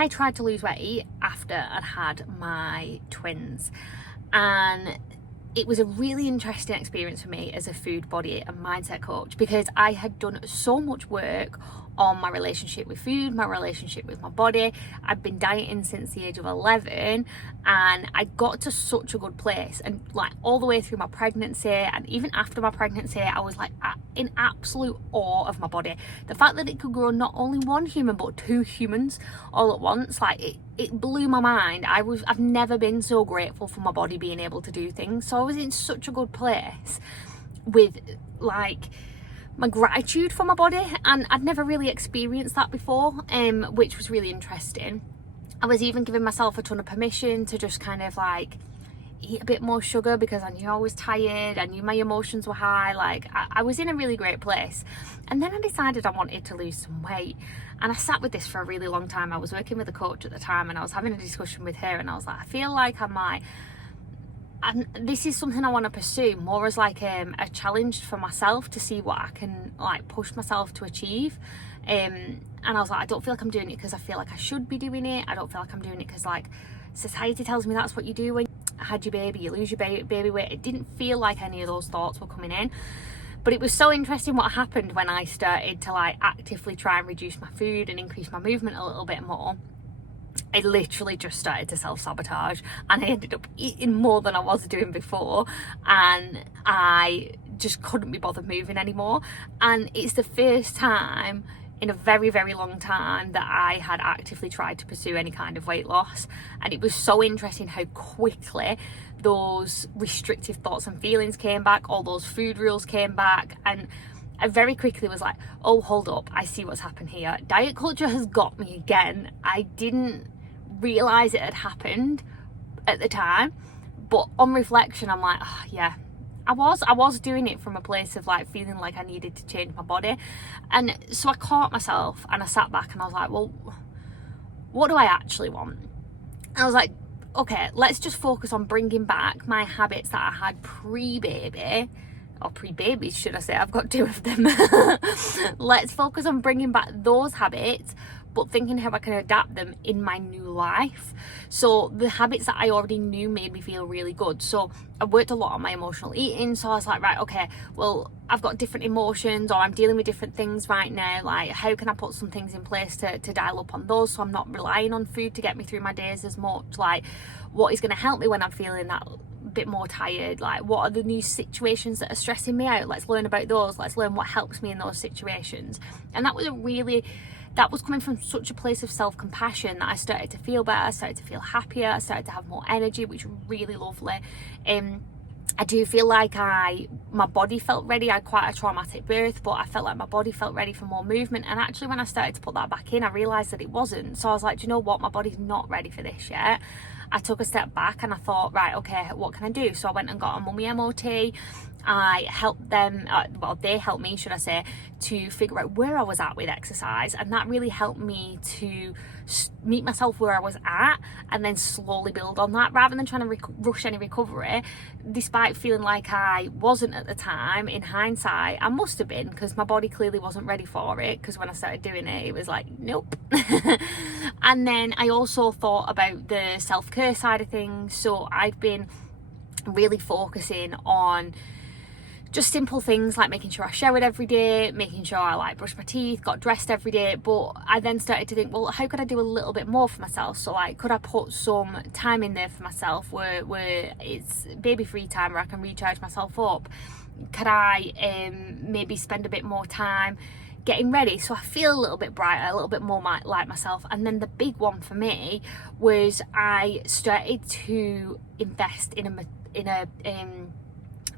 I tried to lose weight after I'd had my twins, and it was a really interesting experience for me as a food, body and mindset coach, because I had done so much work on my relationship with food, my relationship with my body. I'd been dieting since the age of 11, and I got to such a good place, and like all the way through my pregnancy and even after my pregnancy, I was like in absolute awe of my body. The fact that it could grow not only one human but two humans all at once, like it blew my mind. I've never been so grateful for my body being able to do things. So I was in such a good place with like my gratitude for my body, and I'd never really experienced that before, which was really interesting. I was even giving myself a ton of permission to just kind of like eat a bit more sugar because I knew I was tired, I knew my emotions were high, like I was in a really great place. And then I decided I wanted to lose some weight, and I sat with this for a really long time. I was working with a coach at the time, and I was having a discussion with her, and I was like, I feel like and this is something I want to pursue more as like a challenge for myself to see what I can like push myself to achieve. And I was like, I don't feel like I'm doing it because I feel like I should be doing it. I don't feel like I'm doing it because like society tells me that's what you do when you had your baby, you lose your baby weight. It didn't feel like any of those thoughts were coming in. But it was so interesting what happened when I started to like actively try and reduce my food and increase my movement a little bit more. I literally just started to self-sabotage, and I ended up eating more than I was doing before, and I just couldn't be bothered moving anymore. And it's the first time in a very, very long time that I had actively tried to pursue any kind of weight loss. And it was so interesting how quickly those restrictive thoughts and feelings came back, all those food rules came back, and I very quickly was like, oh, hold up, I see what's happened here. Diet culture has got me again. I didn't realise it had happened at the time, but on reflection, I'm like, oh, yeah, I was doing it from a place of like feeling like I needed to change my body. And so I caught myself and I sat back and I was like, well, what do I actually want? I was like, okay, let's just focus on bringing back my habits that I had pre-baby, or pre-babies, should I say. I've got two of them. Let's focus on bringing back those habits, but thinking how I can adapt them in my new life. So the habits that I already knew made me feel really good. So I worked a lot on my emotional eating. So I was like, right, okay, well, I've got different emotions, or I'm dealing with different things right now. Like, how can I put some things in place to dial up on those, so I'm not relying on food to get me through my days as much? Like, what is going to help me when I'm feeling that bit more tired? Like, what are the new situations that are stressing me out? Let's learn about those. Let's learn what helps me in those situations. And that was coming from such a place of self-compassion that I started to feel better, I started to feel happier, I started to have more energy, which was really lovely. I do feel like my body felt ready. I had quite a traumatic birth, but I felt like my body felt ready for more movement. And actually, when I started to put that back in, I realised that it wasn't. So I was like, do you know what? My body's not ready for this yet. I took a step back and I thought, right, okay, what can I do? So I went and got a mummy MOT. I helped them, they helped me, should I say, to figure out where I was at with exercise, and that really helped me to meet myself where I was at and then slowly build on that, rather than trying to rush any recovery. Despite feeling like I wasn't at the time, in hindsight I must have been, because my body clearly wasn't ready for it, because when I started doing it, it was like, nope. And then I also thought about the self-care side of things. So I've been really focusing on just simple things like making sure I showered every day, making sure I like brushed my teeth, got dressed every day. But I then started to think, well, how could I do a little bit more for myself? So like, could I put some time in there for myself where it's baby free time, where I can recharge myself up? Could I maybe spend a bit more time getting ready so I feel a little bit brighter, a little bit more like myself? And then the big one for me was I started to invest in a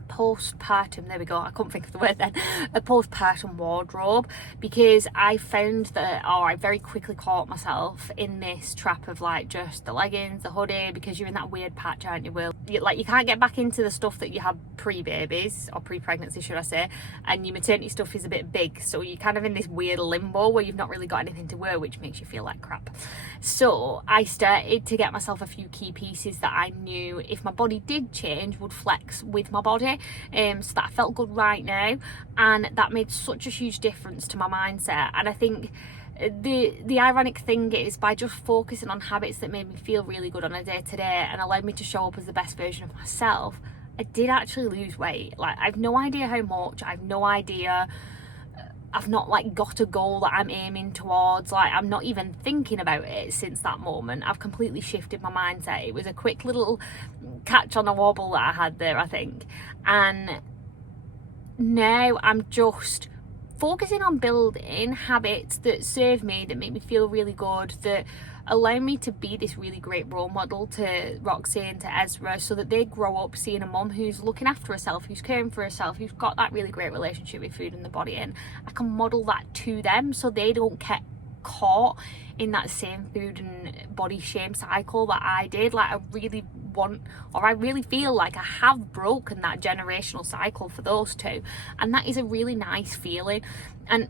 postpartum, there we go, I couldn't think of the word then, a postpartum wardrobe, because I found that, I very quickly caught myself in this trap of like just the leggings, the hoodie, because you're in that weird patch, aren't you, Will? You can't get back into the stuff that you had pre-babies, or pre-pregnancy should I say, and your maternity stuff is a bit big, so you're kind of in this weird limbo where you've not really got anything to wear, which makes you feel like crap. So I started to get myself a few key pieces that I knew, if my body did change, would flex with my body, so that I felt good right now, and that made such a huge difference to my mindset. And I think the ironic thing is, by just focusing on habits that made me feel really good on a day-to-day and allowed me to show up as the best version of myself, I did actually lose weight. Like, I've no idea how much, I've no idea. I've not like got a goal that I'm aiming towards. Like, I'm not even thinking about it since that moment. I've completely shifted my mindset. It was a quick little catch on a wobble that I had there, I think. And now I'm just focusing on building habits that serve me, that make me feel really good, that allow me to be this really great role model to Roxy and to Ezra, so that they grow up seeing a mum who's looking after herself, who's caring for herself, who's got that really great relationship with food and the body, and I can model that to them so they don't get caught in that same food and body shame cycle that I did. Like, I really feel like I have broken that generational cycle for those two, and that is a really nice feeling. And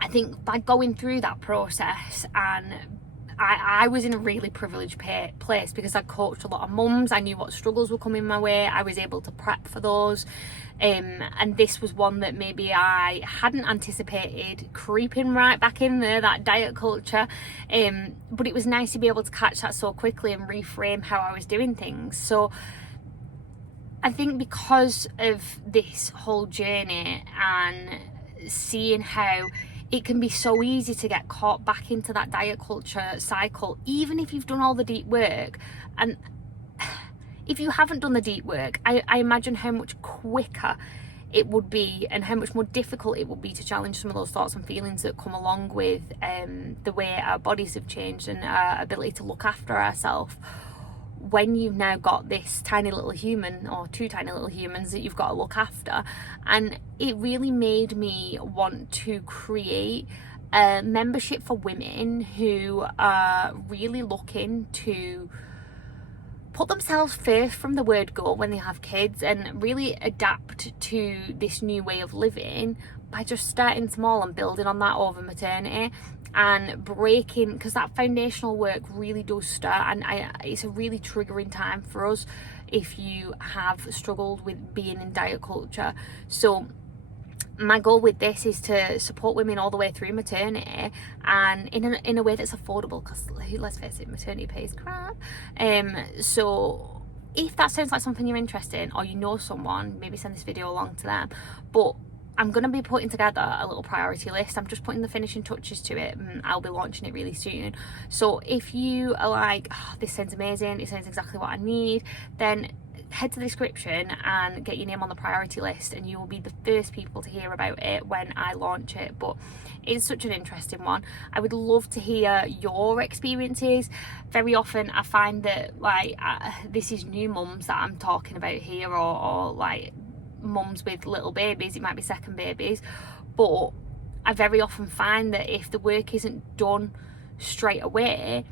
I think by going through that process, and I was in a really privileged place because I coached a lot of mums. I knew what struggles were coming my way. I was able to prep for those. And this was one that maybe I hadn't anticipated creeping right back in there, that diet culture. But it was nice to be able to catch that so quickly and reframe how I was doing things. So I think because of this whole journey and seeing how it can be so easy to get caught back into that diet culture cycle, even if you've done all the deep work. And if you haven't done the deep work, I imagine how much quicker it would be and how much more difficult it would be to challenge some of those thoughts and feelings that come along with the way our bodies have changed and our ability to look after ourselves, when you've now got this tiny little human, or two tiny little humans, that you've got to look after. And it really made me want to create a membership for women who are really looking to put themselves first from the word go when they have kids, and really adapt to this new way of living by just starting small and building on that over maternity. And breaking, because that foundational work really does start, and it's a really triggering time for us if you have struggled with being in diet culture. So my goal with this is to support women all the way through maternity, and in a way that's affordable, because let's face it, maternity pay is crap. So if that sounds like something you're interested in, or you know someone, maybe send this video along to them. But I'm going to be putting together a little priority list. I'm just putting the finishing touches to it, and I'll be launching it really soon. So if you are like, oh, this sounds amazing, it sounds exactly what I need, then head to the description and get your name on the priority list, and you will be the first people to hear about it when I launch it. But it's such an interesting one. I would love to hear your experiences. Very often I find that this is new mums that I'm talking about here, or like mums with little babies. It might be second babies, but I very often find that if the work isn't done straight away,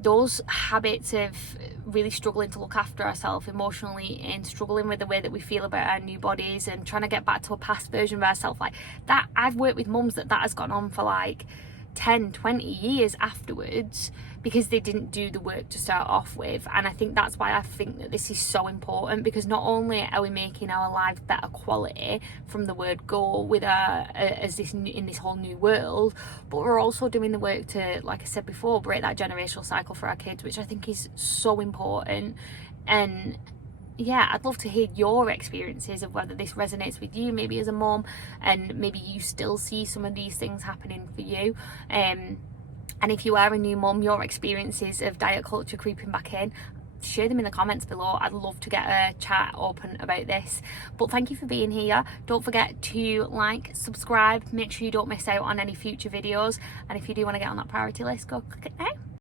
those habits of really struggling to look after ourselves emotionally and struggling with the way that we feel about our new bodies and trying to get back to a past version of ourselves, like that, I've worked with mums that has gone on for like 10, 20 years afterwards, because they didn't do the work to start off with. And I think that's why I think that this is so important, because not only are we making our lives better quality from the word go with in this whole new world, but we're also doing the work to, like I said before, break that generational cycle for our kids, which I think is so important. And yeah, I'd love to hear your experiences of whether this resonates with you, maybe as a mom, and maybe you still see some of these things happening for you. And if you are a new mum, your experiences of diet culture creeping back in, share them in the comments below. I'd love to get a chat open about this. But thank you for being here. Don't forget to like, subscribe, make sure you don't miss out on any future videos. And if you do want to get on that priority list, go click it now.